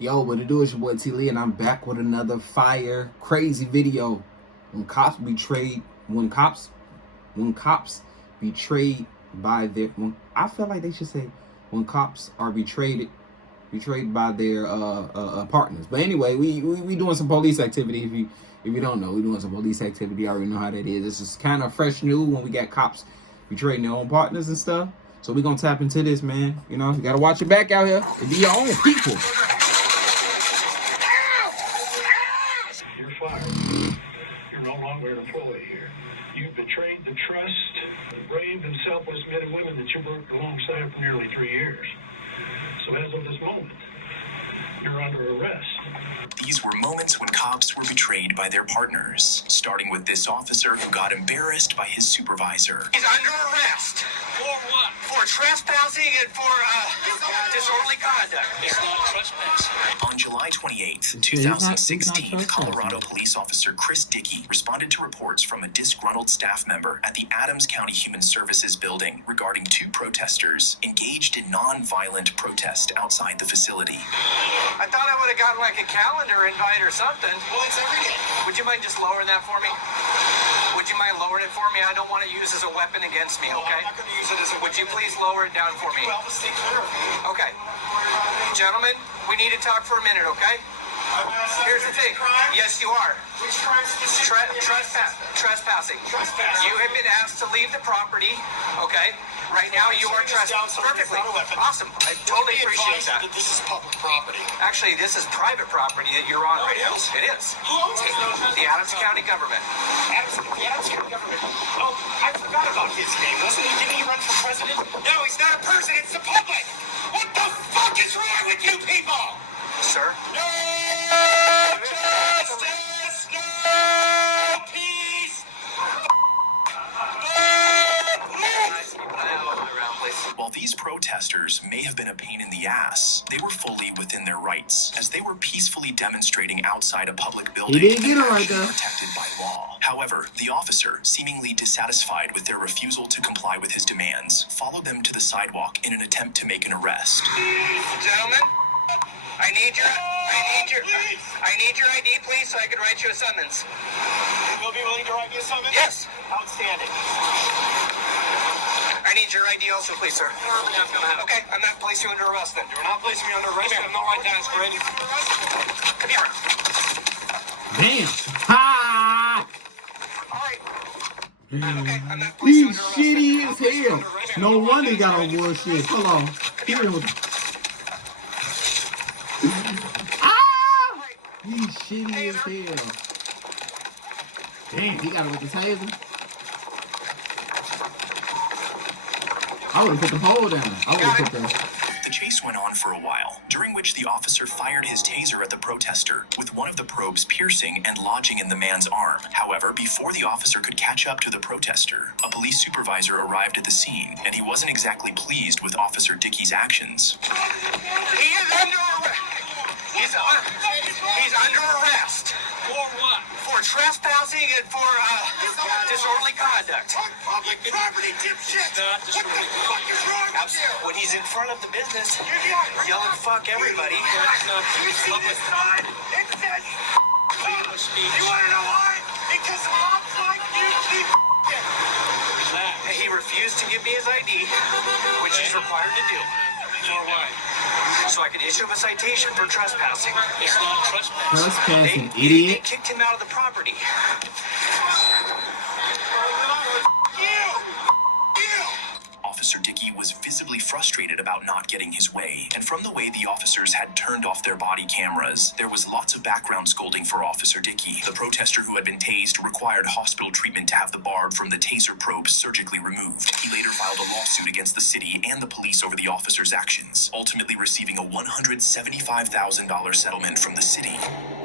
Yo, what it do? It's your boy T Lee, and I'm back with another fire, crazy video. When cops betrayed by their, I feel like they should say when cops are betrayed by their partners. But anyway, we doing some police activity. If you don't know, we doing some police activity. I already know how that is. This is kind of fresh new when we got cops betraying their own partners and stuff. So we gonna tap into this, man. You know, you gotta watch your back out here. It be your own people. You're fired. You're no longer an employee here. You've betrayed the trust of brave and selfless men and women that you worked alongside for nearly 3 years. So as of this moment, you're under arrest. These were moments when cops were betrayed by their partners, starting with this officer who got embarrassed by his supervisor. He's under arrest. For what? For trespassing and for disorderly conduct. It's not trespassing. On July 28, 2016, Colorado police officer Chris Dickey responded to reports from a disgruntled staff member at the Adams County Human Services building regarding 2 protesters engaged in non-violent protest outside the facility. I thought I would have gotten like a calendar invite or something. Well, it's every day. Would you mind just lowering that for me? Would you mind lowering it for me? I don't want to use it as a weapon against me, okay? I'm not going to use it as a weapon. Would you please lower it down for me? Well, let's take care of it. Okay. Gentlemen, we need to talk for a minute, okay? Here's the thing. Yes, you are. Which crime Trespassing. You have been asked to leave the property, okay? Right now you are trespassing. Perfectly. Awesome. I totally appreciate that. This is public property. Actually, this is private property that you're on right now. It is. Who owns it? The Adams County government. The Adams County government. Oh, I forgot about his name. Didn't he run for president? No, he's not a person. It's the public. What the fuck is wrong with you people? Sir? No justice, no peace. While these protesters may have been a pain in the ass, they were fully within their rights, as they were peacefully demonstrating outside a public building. He didn't get it right there. Protected by law. However, the officer, seemingly dissatisfied with their refusal to comply with his demands, followed them to the sidewalk in an attempt to make an arrest. Gentlemen, I need your ID, please, so I can write you a summons. You'll be willing to write me a summons? Yes. Outstanding. I need your ID also, please, sir. Okay, I'm not placing you under arrest then. You're not placing me under arrest. I have no right to ask for any. Come here. Damn. Ha! All right. Okay, I'm not placing you He's under arrest. shitty as hell. No wonder he got on bullshit. Hold on. He's shitty as hell. Damn, he got it with the taser. I would have put the pole down. The chase went on for a while, during which the officer fired his taser at the protester, with one of the probes piercing and lodging in the man's arm. However, before the officer could catch up to the protester, a police supervisor arrived at the scene, and he wasn't exactly pleased with Officer Dickey's actions. He is under arrest. He's under arrest. For what? For trespassing and for disorderly conduct. Public property, dipshit. What the fuck is wrong with you? When he's in front of the business, yelling fuck everybody. You see this sign? It says You want to know why? Because moms like you keep He refused to give me his ID, which he's required to do. For what? So I could issue him a citation for trespassing. It's not trespassing. Trespassing, They idiot. kicked him out of the property. Officer Dickey was visibly frustrated about not getting his way, and from the way the officers had turned off their body cameras, there was lots of background scolding for Officer Dickey. The protester who had been tased required hospital treatment to have the barb from the taser probe surgically removed. He later filed a lawsuit against the city and the police over the officer's actions, ultimately receiving a $175,000 settlement from the city.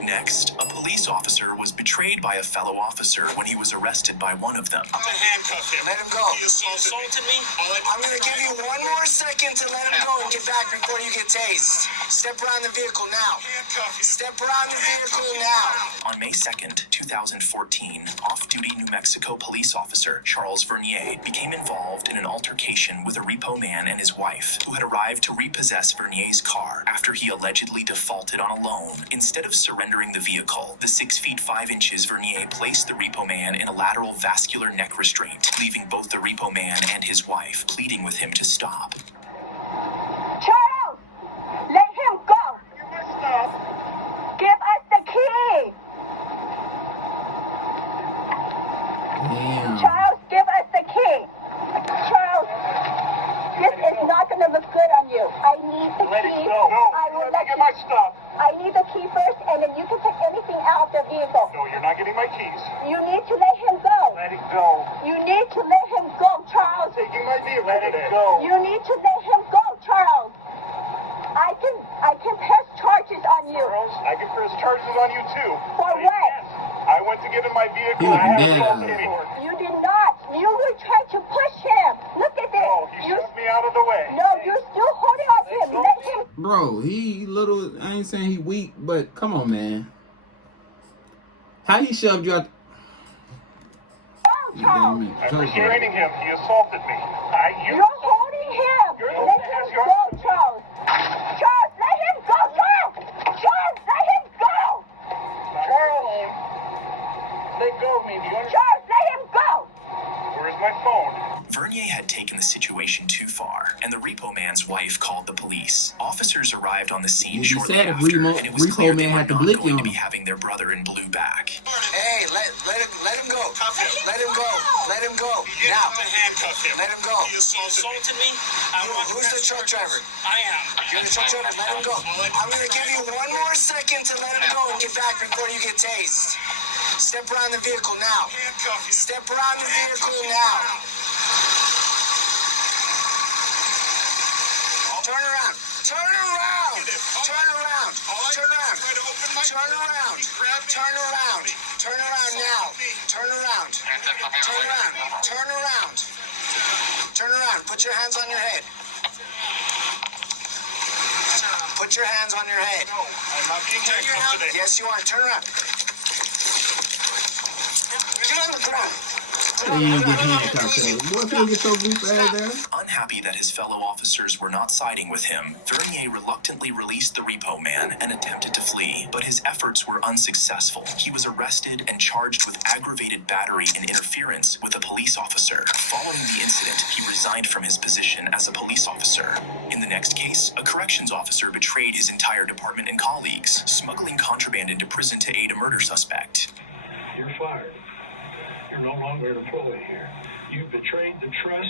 Next, a police officer was betrayed by a fellow officer when he was arrested by one of them. I'm gonna handcuff him. Let him go. He assaulted me. I'm going to give you 1 one more second to let him go and get back before you get tased. Step around the vehicle now. Step around the vehicle now. On May 2nd, 2014, off-duty New Mexico police officer Charles Vernier became involved in an altercation with a repo man and his wife, who had arrived to repossess Vernier's car after he allegedly defaulted on a loan. Instead of surrendering the vehicle, the 6 feet 5 inches Vernier placed the repo man in a lateral vascular neck restraint, leaving both the repo man and his wife pleading with him to stop. Charles, let him go. Give us the key. Damn. Charles, give us the key. Charles, this is not going to look good on you. I need the key. I will let you. I need the key first, and then you can take anything out of the vehicle. No, you're not getting my keys. You need to let him go. Let it go. You need to let him go, Charles. Taking my vehicle. Let it go. You need to let him go, Charles. I can press charges on you. Charles, I can press charges on you too. For what? I went to get in my vehicle. I had a phone before. You did not. You were trying to push him. Look at this. Oh, he shoved me out of the way. No, you're still holding on to him. Let him. Bro, he little, I ain't saying he weak, but come on, man. How he shoved you out? Go, Charles. I'm restraining him. He assaulted me. You're holding him. You're the Let one him who has your- go, Charles. Charles, let him go, Charles. Charles, let him go. Charles, let go of me. Do you understand? Charles, let him go. Where's my phone? Vernier had taken the situation too far, and the repo man's wife called the police. Officers arrived on the scene It'd be shortly sad if after, and it was repo clear they man were had to not blick going you to be on. having their brother in blue back. Hey, let him go. Let him go. Let him go. Now. handcuff him. Let him go. He assaulted me. Who's the truck driver? I am. You're the truck driver. Let him go. I'm going to give you one more second to let him go and get back before you get tased. Step around the vehicle now. Step around the vehicle now. Turn around. Turn around. Turn around. Turn around. Turn around. Turn around. Turn around now. Turn around. Turn around. Turn around. Turn around. Put your hands on your head. Put your hands on your head. I'm not being handcuffed today. Yes, you are. Turn around. Get on the ground. He ain't get handcuffed today. Boy, if you get your goof ass there. Unhappy that his fellow officers were not siding with him, Vernier reluctantly released the repo man and attempted to flee, but his efforts were unsuccessful. He was arrested and charged with aggravated battery and interference with a police officer. Following the incident, he resigned from his position as a police officer. In the next case, a corrections officer betrayed his entire department and colleagues, smuggling contraband into prison to aid a murder suspect. You're fired. You're no longer an employee here. You've betrayed the trust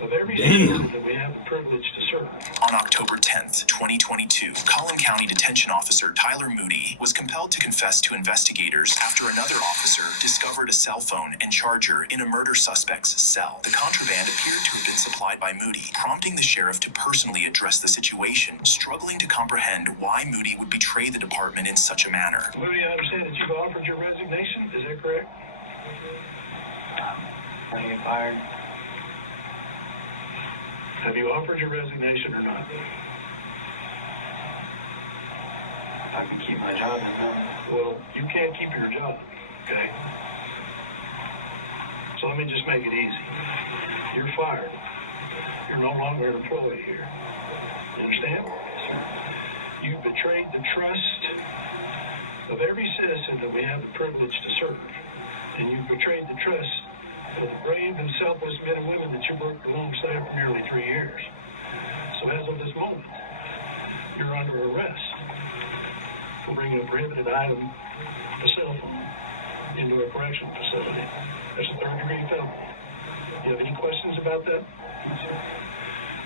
of every citizen that we have the privilege to serve. On October 10th, 2022, Collin County Detention Officer Tyler Moody was compelled to confess to investigators after another officer discovered a cell phone and charger in a murder suspect's cell. The contraband appeared to have been supplied by Moody, prompting the sheriff to personally address the situation, struggling to comprehend why Moody would betray the department in such a manner. Moody, I understand that you've offered your resignation. Is that correct? Are you fired? Have you offered your resignation or not? If I can keep my job, then no. Well, you can't keep your job, okay? So let me just make it easy. You're fired. You're no longer an employee here. You understand? You've betrayed the trust of every citizen that we have the privilege to serve. And you've betrayed the trust of the brave and selfless men and women that you worked alongside for nearly 3 years. So as of this moment, you're under arrest for bringing a prohibited item, a cell phone, into a correctional facility. That's a third-degree felony. You have any questions about that?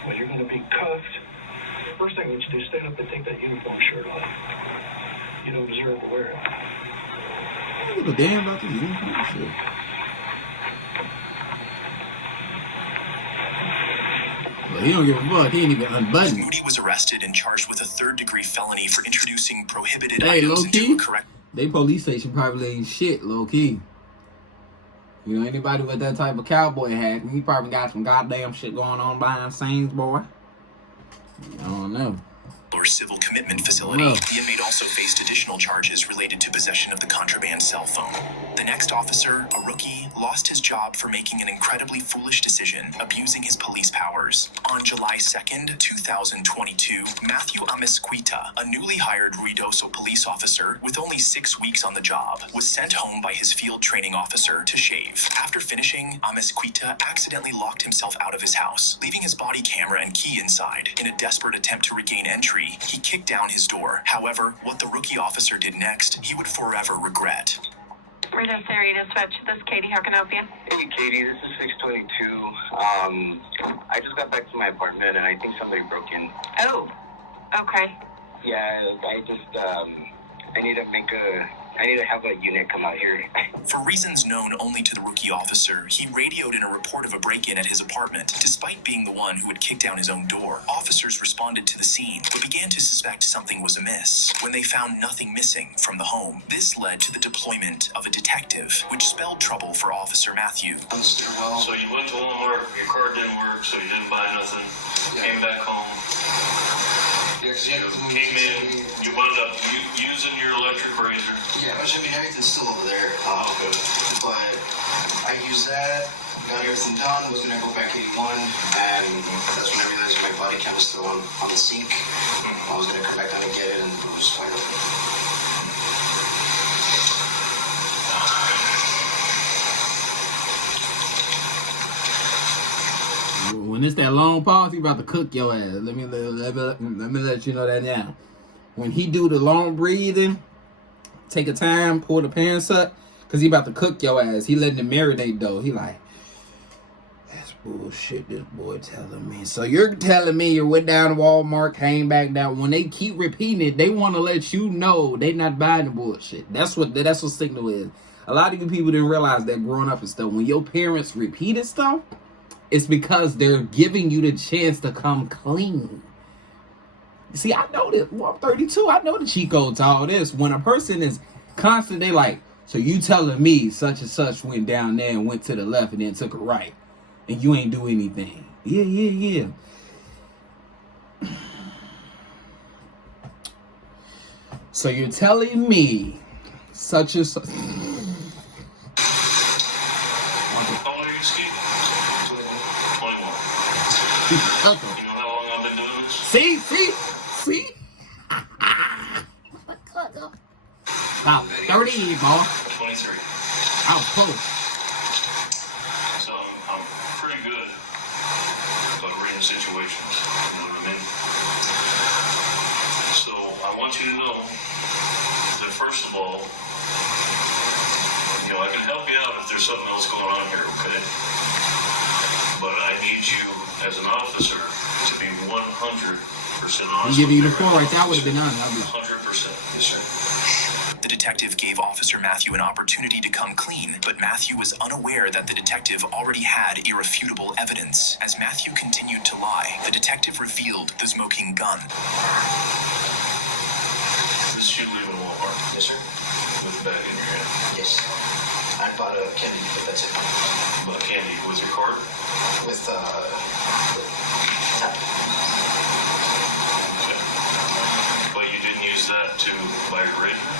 Well, you're going to be cuffed. First thing I want you to do is stand up and take that uniform shirt off. You don't deserve to wear it. I don't give a damn about this uniform shit. Well, he don't give a fuck. He ain't even unbuttoned. Moody was arrested and charged with a third-degree felony for introducing prohibited Hey, items low into key, a correct. they police station probably ain't shit, low key. You know, anybody with that type of cowboy hat, he probably got some goddamn shit going on behind the scenes, boy. I don't know. Or civil commitment facility. The inmate also faced additional charges related to possession of the contraband cell phone. The next officer, a rookie, lost his job for making an incredibly foolish decision, abusing his police powers. On July 2nd, 2022, Matthew Amesquita, a newly hired Ruidoso police officer with only 6 weeks on the job, was sent home by his field training officer to shave. After finishing, Amesquita accidentally locked himself out of his house, leaving his body camera and key inside. In a desperate attempt to regain entry, he kicked down his door. However, what the rookie officer did next, he would forever regret. Rita Sarita Switch, this is Katie. How can I help you? Hey, Katie, this is 622. I just got back to my apartment, and I think somebody broke in. Oh, okay. Yeah, I need to have a unit come out here. For reasons known only to the rookie officer, he radioed in a report of a break-in at his apartment. Despite being the one who had kicked down his own door, officers responded to the scene, but began to suspect something was amiss when they found nothing missing from the home. This led to the deployment of a detective, which spelled trouble for Officer Matthew. So you went to Walmart, your card didn't work, so you didn't buy nothing, came back home. Came in, you wound up using your electric razor. Yeah, everything's still over there. Okay. But I used that, got everything done, was gonna go back 81, and that's when I realized my body cam was still on the sink. I was gonna come back down and get it, and it was fine. When it's that long pause, he about to cook your ass. Let me let you know that now. When he do the long breathing, take a time, pull the pants up, because he about to cook your ass. He letting it marinate, though. He like, that's bullshit this boy telling me. So you're telling me you went down to Walmart, came back down. When they keep repeating it, they want to let you know they not buying the bullshit. That's what signal is. A lot of you people didn't realize that growing up and stuff. When your parents repeated stuff, it's because they're giving you the chance to come clean. See, I know this. Well, I'm 32. I know the cheat code to all this. When a person is constant, they like, so you telling me such and such went down there and went to the left and then took a right, and you ain't do anything. Yeah. So you're telling me such and such. How old are you, Steve? 21. Okay. You know how long I've been doing this? See? About 30, bro. 23. I was close. So I'm pretty good about reading situations. You know what I mean? So I want you to know that first of all, I can help you out if there's something else going on here, okay? But I need you as an officer to be 100% honest. I'm giving you the floor right there. I would have been honest. 100%. Yes, sir. The detective gave Officer Matthew an opportunity to come clean, but Matthew was unaware that the detective already had irrefutable evidence. As Matthew continued to lie, the detective revealed the smoking gun. This is you leaving Walmart. Yes, sir. With a bag in your hand. Yes. I bought a candy, but that's it. But candy with your card? With, tap. Okay. But you didn't use that to buy your razor?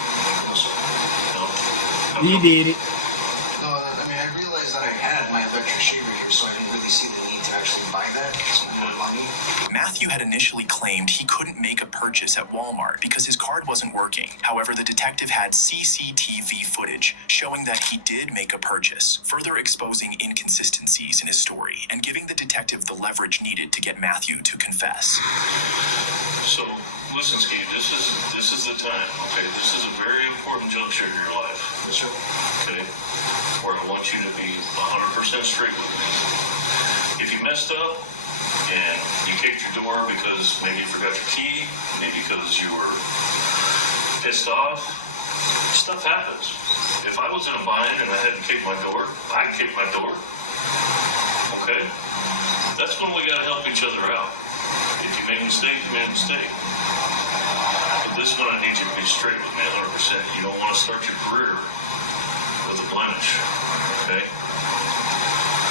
No, sir. No? You did it. No, I mean, I realized that I had my electric shaver here, so I didn't really see the need to actually buy that. It's more money. Matthew had initially claimed he couldn't make a purchase at Walmart because his card wasn't working. However, the detective had CCTV footage showing that he did make a purchase, further exposing inconsistencies in his story and giving the detective the leverage needed to get Matthew to confess. So, listen, Steve, this is the time, okay? This is a very important juncture in your life. Yes, sir. Okay? Where I want you to be 100% straight with me. If you messed up and you kicked your door because maybe you forgot your key, maybe because you were pissed off, stuff happens. If I was in a bind and I had to kick my door, I'd kick my door. Okay? That's when we gotta help each other out. If you make a mistake, you make a mistake. But this one I need you to be straight with me 100%. You don't want to start your career with a blemish, okay?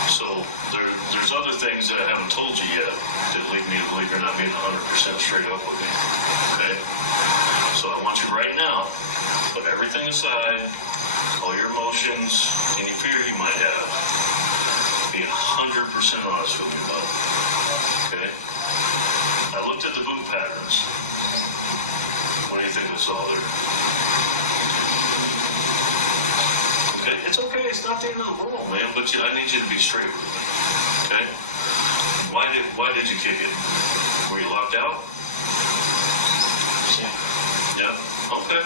So there's other things that I haven't told you yet that lead me to believe you're not being 100% straight up with me, okay? So I want you right now, put everything aside, all your emotions, any fear you might have, be 100% honest with me about it, okay? I looked at the boot patterns. What do you think I saw there? Okay, it's okay, it's not the end of the world, man, but I need you to be straight with me, okay? Why did you kick it? Were you locked out? Yeah, okay.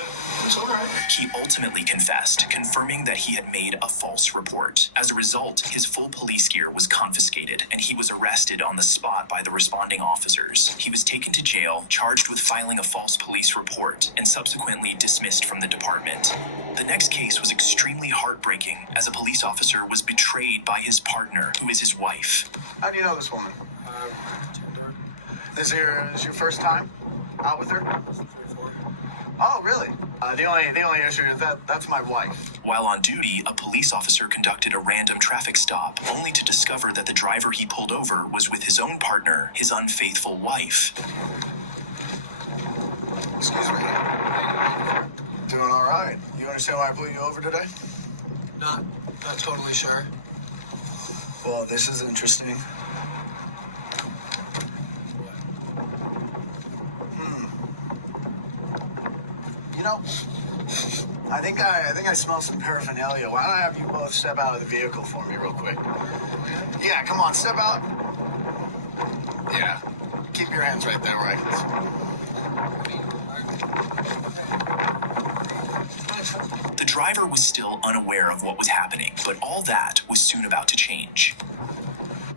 It's all right. He ultimately confessed, confirming that he had made a false report. As a result, his full police gear was confiscated, and he was arrested on the spot by the responding officers. He was taken to jail, charged with filing a false police report, and subsequently dismissed from the department. The next case was extremely heartbreaking, as a police officer was betrayed by his partner, who is his wife. How do you know this woman? Is your first time out with her? Oh, really? The only issue is that's my wife. While on duty, a police officer conducted a random traffic stop, only to discover that the driver he pulled over was with his own partner, his unfaithful wife. Excuse me. Doing all right. You understand why I pulled you over today? Not totally sure. Well, this is interesting. You know, I think I smell some paraphernalia. Why don't I have you both step out of the vehicle for me real quick? Yeah, come on, step out. Yeah, keep your hands right there where I can see. The driver was still unaware of what was happening, but all that was soon about to change.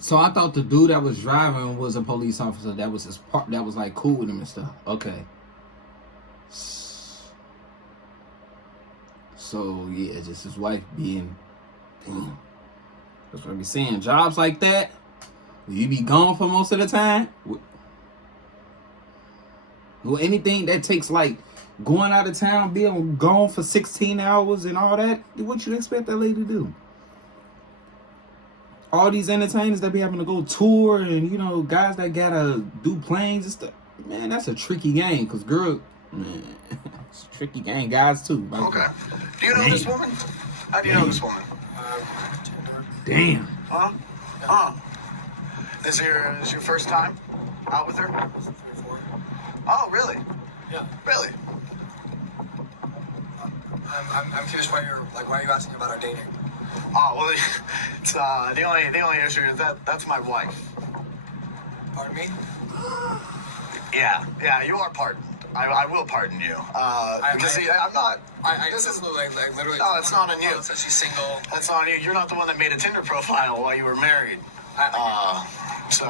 So I thought the dude that was driving was a police officer. That was his part. That was like cool with him and stuff. Okay. So yeah, just his wife being, damn. That's what I be saying. Jobs like that, will you be gone for most of the time? Well, anything that takes like going out of town, being gone for 16 hours and all that, what you expect that lady to do? All these entertainers that be having to go tour and, you know, guys that gotta do planes and stuff. Man, that's a tricky game, because girl, man, it's a tricky game. Guys too. Okay. Do you know this woman? How do you know this woman? Damn. Huh? Is your first time out with her? Oh, really? Yeah. Really? I'm curious why are you asking about our dating? Oh, well, it's the only issue is that's my wife. Pardon me? Yeah, you are pardoned. I will pardon you. Because I'm not. This is like literally. No, it's not on you. Oh, so she's single. That's not on you. You're not the one that made a Tinder profile while you were married. So.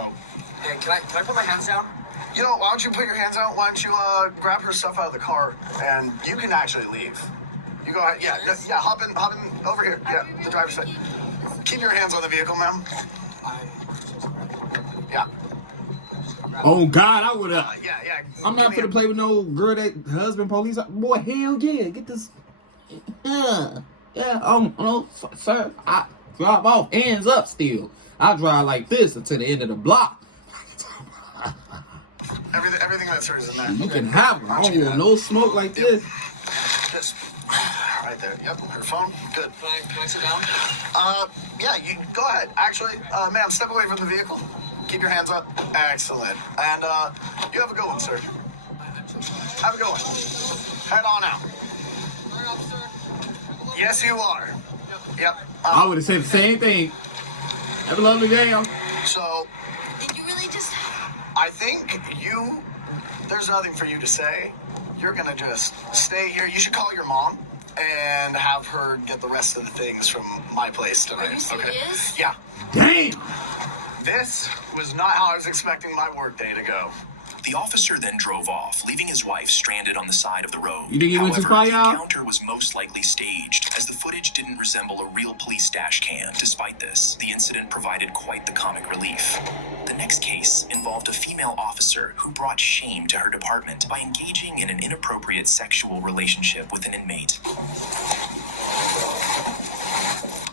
Hey, can I put my hands down? You know, why don't you put your hands out? Why don't you grab her stuff out of the car and you can actually leave. You go ahead. Yeah. Hop in over here. Yeah, the driver's side. Keep your hands on the vehicle, ma'am. Yeah. Oh God, I would have. Yeah. I'm not finna play with no girl that husband police. Boy, hell yeah, get this. Yeah. No, sir. I drive off, hands up still. I drive like this until the end of the block. Everything that's hers is in there. You can have them. I don't want no smoke like this. Just right there. Yep, her phone. Good. Can I sit down? Yeah, you go ahead. Actually, ma'am, step away from the vehicle. Keep your hands up. Excellent. And you have a good one, sir. Have a good one. Head on out. Yes, you are. Yep. I would have said the same thing. Have a lovely day. So, Did you really just... I think there's nothing for you to say. You're gonna just stay here. You should call your mom and have her get the rest of the things from my place tonight. Are you serious? Okay? Yeah. Damn. This was not how I was expecting my workday to go. The officer then drove off, leaving his wife stranded on the side of the road. You think he went too far, However, the y'all? encounter was most likely staged, as the footage didn't resemble a real police dash cam. Despite this, the incident provided quite the comic relief. The next case involved a female officer who brought shame to her department by engaging in an inappropriate sexual relationship with an inmate.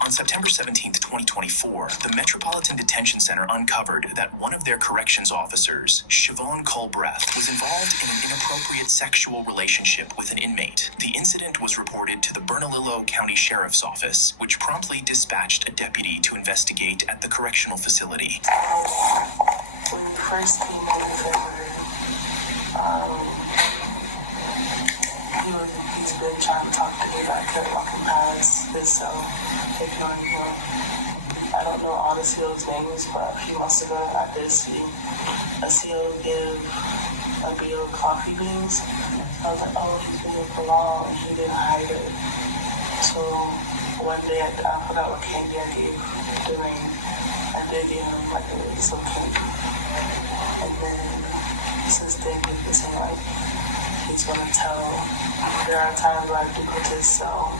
On September 17, 2024, the Metropolitan Detention Center uncovered that one of their corrections officers, Siobhan Culbreth, was involved in an inappropriate sexual relationship with an inmate. The incident was reported to the Bernalillo County Sheriff's Office, which promptly dispatched a deputy to investigate at the correctional facility. When we first came over in February, he's been trying to talk to me, but I kept walking past his cell, ignoring him. I don't know all the CO's names, but a few months ago I did see a CO give a BO coffee beans. I was like, oh, he's been here for long, and he didn't hide it. So one day I forgot what candy I gave Dwayne. I did give him like some candy. And then since then he's been saying like he's gonna tell. There are times where I do go to his cell,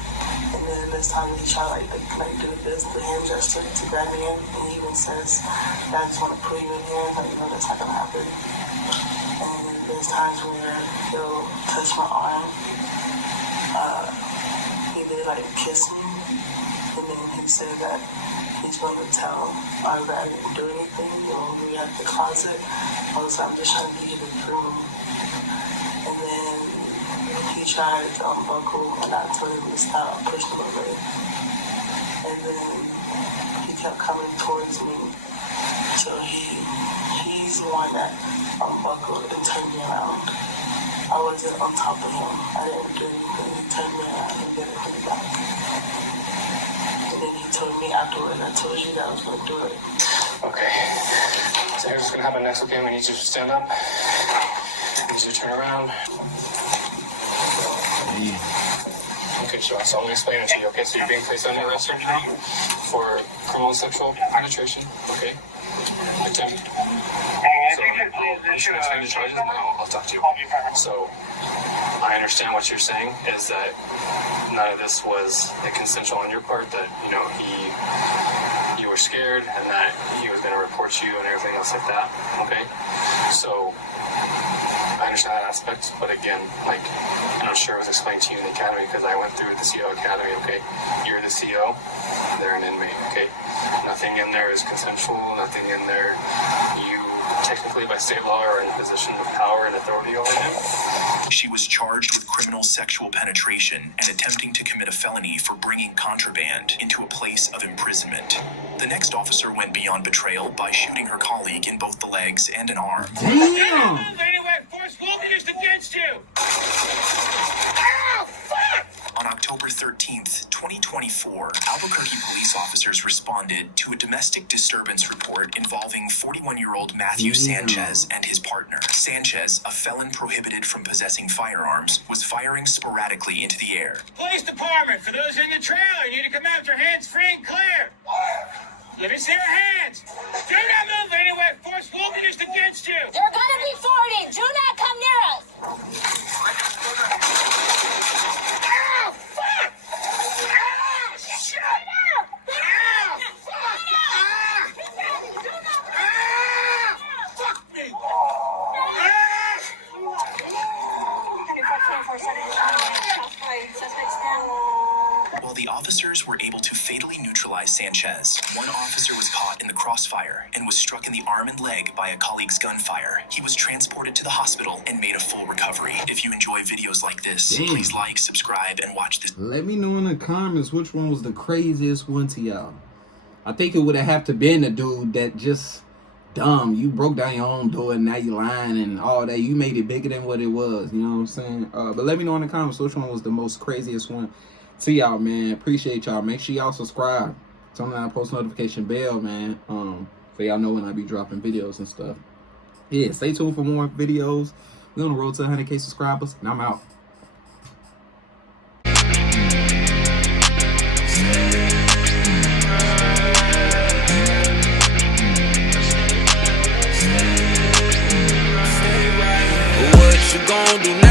and then this time he tried to do this, the hand gesture to grab me in, and he even says, I just want to put you in here, but you know that's not gonna happen. And there's times where he'll touch my arm, he did like kiss me, and then he said that he's going to tell our that I didn't do anything, or we at the closet. I was like, I'm just trying to get in the room. And then he tried to unbuckle, and I told him to stop, pushed him away. And then he kept coming towards me. So he's the one that unbuckled and turned me around. I wasn't on top of him. I didn't do anything. He turned me around and did it back. And then he told me afterwards, I told you that I was going to do it. Okay. So here's what's going to happen next, okay? We need you to stand up. I need you to turn around. Okay, sure. So I'm going to explain it to you, okay? So you're being placed under arrest right now for criminal sexual penetration, okay? Attempt. So I'm just going to explain the charges and then I'll talk to you. So I understand what you're saying is that none of this was consensual on your part, that, you know, you were scared and that he was going to report you and everything else like that, okay? So I understand that aspect, but again, like, I'm not sure it was explained to you in the academy because I went through the CO academy, okay? You're the CO, they're an inmate, okay? Nothing in there is consensual, nothing in there you technically by state law are in a position of power and authority over him. She was charged with criminal sexual penetration and attempting to commit a felony for bringing contraband into a place of imprisonment. The next officer went beyond betrayal by shooting her colleague in both the legs and an arm. Damn! Force movement is against you! On October 13th, 2024, Albuquerque police officers responded to a domestic disturbance report involving 41-year-old Matthew Sanchez and his partner. Sanchez, a felon prohibited from possessing firearms, was firing sporadically into the air. Police department, for those in the trailer, you need to come out with your hands free and clear. Let me see your hands. Do not move anywhere. Force movement is against you. They're gonna be 40. Do not come near us. Ow, fuck! Ow, shit! Ow, fuck! Fuck me! While the officers were able to fatally neutralize Sanchez, one officer was caught in the crossfire and was struck in the arm and leg by a colleague's gunfire. He was transported to the hospital and made a full recovery. If you enjoy videos like this, please like, subscribe, and watch this. Let me know in the comments which one was the craziest one to y'all. I think it would have to been the dude that just dumb. You broke down your own door and now you lying and all that. You made it bigger than what it was. You know what I'm saying? But let me know in the comments which one was the most craziest one to y'all, man. Appreciate y'all. Make sure y'all subscribe. Turn on that post notification bell, man. So y'all know when I be dropping videos and stuff. Yeah, stay tuned for more videos. We're on the road to 100K subscribers, and I'm out. What you gonna do now?